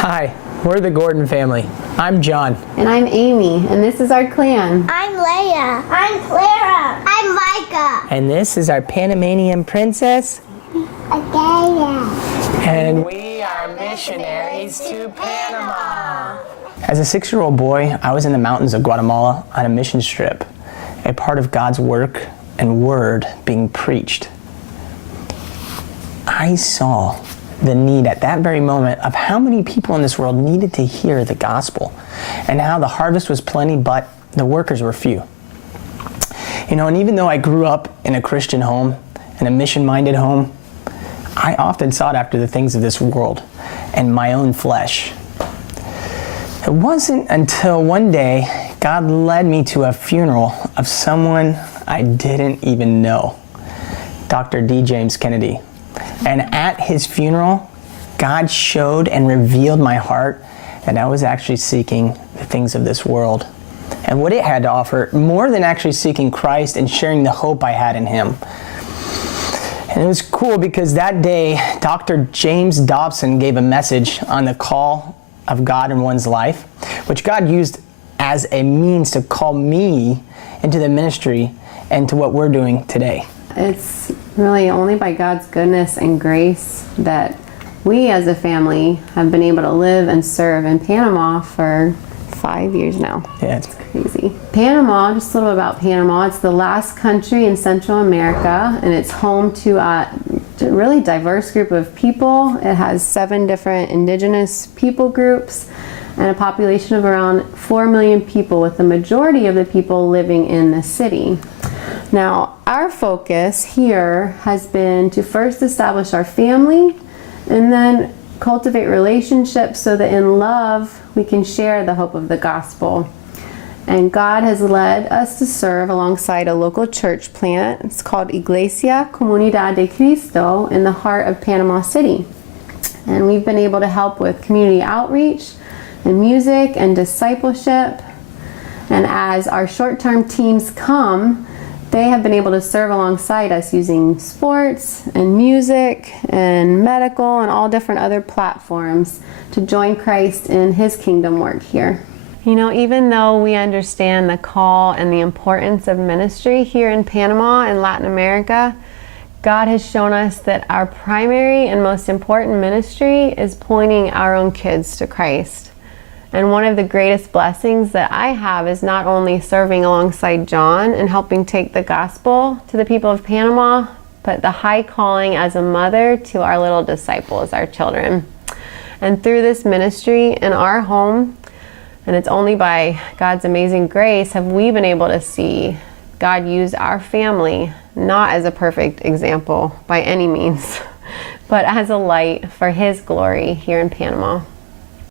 Hi, we're the Gordon family. I'm John. And I'm Amy, and this is our clan. I'm Leia. I'm Clara. I'm Micah. And this is our Panamanian princess, Adela. and we are missionaries to Panama. As a 6-year-old boy, I was in the mountains of Guatemala on a mission trip, a part of God's work and word being preached. I saw the need at that very moment of how many people in this world needed to hear the gospel, and how the harvest was plenty, but the workers were few. And even though I grew up in a Christian home, in a mission-minded home, I often sought after the things of this world and my own flesh. It wasn't until one day God led me to a funeral of someone I didn't even know, Dr. D. James Kennedy. And at his funeral, God showed and revealed my heart that I was actually seeking the things of this world and what it had to offer, more than actually seeking Christ and sharing the hope I had in Him. And it was cool because that day, Dr. James Dobson gave a message on the call of God in one's life, which God used as a means to call me into the ministry and to what we're doing today. It's really only by God's goodness and grace that we as a family have been able to live and serve in Panama for 5 years now. Yeah, It's crazy. Panama, just a little about Panama, it's the last country in Central America, and it's home to a really diverse group of people. It has 7 different indigenous people groups and a population of around 4 million people, with the majority of the people living in the city. Now, our focus here has been to first establish our family and then cultivate relationships so that in love we can share the hope of the gospel. And God has led us to serve alongside a local church plant. It's called Iglesia Comunidad de Cristo in the heart of Panama City. And we've been able to help with community outreach and music and discipleship. And as our short-term teams come, they have been able to serve alongside us using sports and music and medical and all different other platforms to join Christ in His kingdom work here. Even though we understand the call and the importance of ministry here in Panama and Latin America, God has shown us that our primary and most important ministry is pointing our own kids to Christ. And one of the greatest blessings that I have is not only serving alongside John and helping take the gospel to the people of Panama, but the high calling as a mother to our little disciples, our children. And through this ministry in our home, and it's only by God's amazing grace, have we been able to see God use our family, not as a perfect example by any means, but as a light for His glory here in Panama.